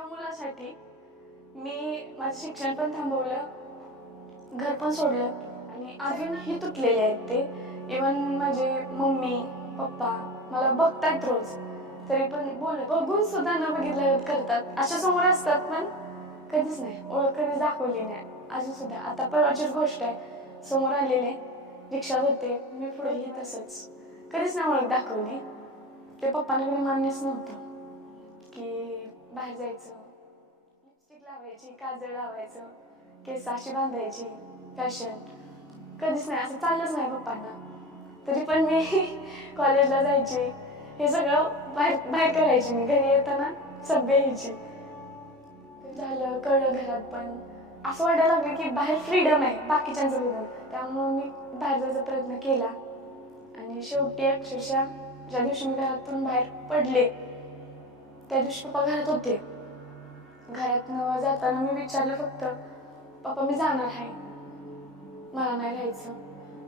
एका मुलासाठी मी माझं शिक्षण पण थांबवलं, घर पण सोडलं आणि अजूनही तुटलेले आहेत ते. इवन माझे मम्मी पप्पा मला बघतात रोज, तरी पण बघून सुद्धा न बघितलं करतात. अशा समोर असतात पण कधीच नाही ओळख कधीच दाखवली नाही. अजून सुद्धा आता परवाचीच गोष्ट आहे, समोर आलेले रिक्षात होते, मी पुढेही तसंच कधीच नाही ओळख दाखवली. ते पप्पांना कधी मान्यच नव्हतं की बाहेर जायचं, लिपस्टिक लावायची, काजळ लावायचं, केस अशी बांधायची, फॅशन कधीच नाही, असं चाललंच नाही पप्पांना. तरी पण मी कॉलेजला जायचे, हे सगळं बाहेर बाहेर करायचे. मी घरी येताना सभ्य यायची. झालं कळलं घरात, पण असं वाटायला लागलं की बाहेर फ्रीडम आहे बाकीच्यांचं बघून. त्यामुळं मी बाहेर जायचा प्रयत्न केला आणि शेवटी अक्षरशः ज्या दिवशी मी घरातून बाहेर पडले त्या दिवशी पप्पा घरात होते. घरात न जाताना मी विचारलं फक्त, पप्पा मी जाणार आहे, मला नाही राहायचं.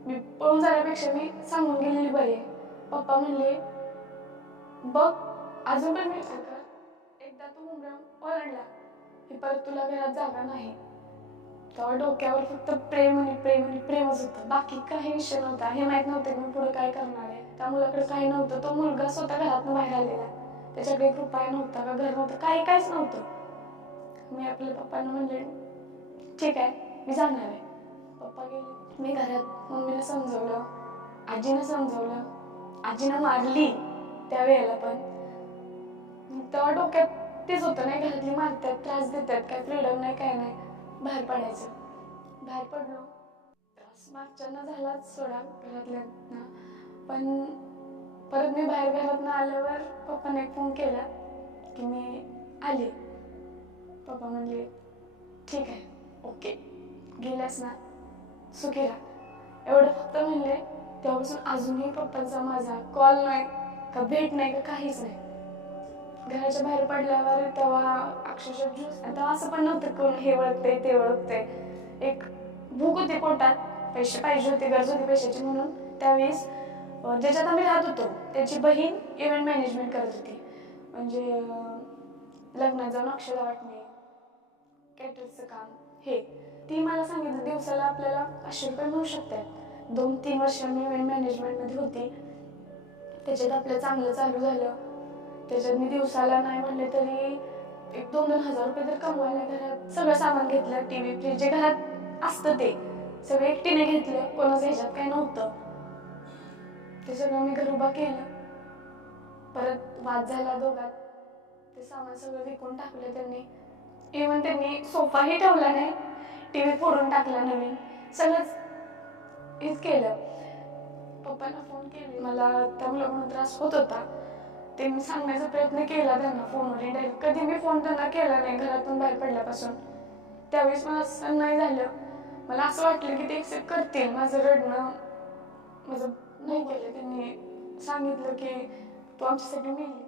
मी पळून जाण्यापेक्षा मी सांगून गेलेली बरी आहे. पप्पा म्हणले, बघ अजून पण विचार कर, एकदा तू मुंबई ओलांडला की परत तुला घरात जागा नाही. तेव्हा डोक्यावर फक्त प्रेम आणि प्रेम आणि प्रेमच होतं, बाकी काही विषय नव्हता. हे माहीत नव्हतं की मी पुढे काय करणार आहे. त्या मुलाकडे काही नव्हतं. तो मुलगा स्वतः घरातून बाहेर आलेला, त्याच्याकडे एक रुपया नव्हता का घर नव्हतं, काहीच नव्हतं. मी आपल्या पप्पांना म्हणले ठीक आहे मी जाणार आहे. पप्पा गेले. मी घरात मम्मीला समजवलं, आजीनं समजवलं, आजीनं मारली त्यावेळेला पण. तेव्हा डोक्यात तेच होतं, नाही घरातली मारतात, त्रास देतात, काय फ्रीडम नाही, काय नाही, बाहेर पडायचं. बाहेर पडलो, त्रास मागच्यांना झालाच सोडा घरातल्यांना, पण परत मी बाहेर घरातनं आल्यावर पप्पाने एक फोन केला की मी आले. पप्पा म्हणले ठीक आहे, ओके, गेल्यास ना सुखी राहा, एवढं फक्त म्हणले. तेव्हापासून अजूनही पप्पांचा माझा कॉल नाही का भेट नाही का काहीच नाही. घराच्या बाहेर पडल्यावर तेव्हा अक्षरशः ज्यूस, तेव्हा असं पण नव्हतं कोण हे ओळखते ते ओळखते. एक भूक होती पोटात, पैसे पाहिजे होते, गरज होती पैशाची. म्हणून त्यावेळेस ज्याच्यात आम्ही राहत होतो त्याची बहीण इव्हेंट मॅनेजमेंट करत होती. म्हणजे लग्नात जाऊन अक्षता वाटणे, कॅटरचं काम, हे ती मला सांगितलं दिवसाला आपल्याला 500 रुपये मिळू शकतात. 2-3 वर्ष मी इव्हेंट मॅनेजमेंटमध्ये होती. त्याच्यात आपलं चांगलं चालू झालं. त्याच्यात मी दिवसाला नाही म्हणले तरी 1-2 हजार रुपये तर कमवायला. घरात सगळं सामान घेतलं, टीव्ही फ्रीज जे घरात असतं ते सगळं एकटीने घेतलं, कोणाचं ह्याच्यात काही नव्हतं. ते सगळं मी घर उभा केलं. परत वाद झाला दोघात, ते सामान सगळं विकून टाकलं त्यांनी. इव्हन त्यांनी सोफाही ठेवला नाही, टीव्ही फोडून टाकला नवीन, सगळंच हेच केलं. पप्पांना फोन केले, मला त्या मुलाकडून त्रास होत होता ते मी सांगण्याचा प्रयत्न केला त्यांना फोनवर डायरेक्ट. कधी मी फोन त्यांना केला नाही घरातून बाहेर पडल्यापासून. त्यावेळेस मला असं नाही झालं, मला असं वाटलं की ते एक्सेप्ट करतील माझं रडणं. माझं नाही केलं त्यांनी, सांगितलं की तू आमच्यासाठी मेली.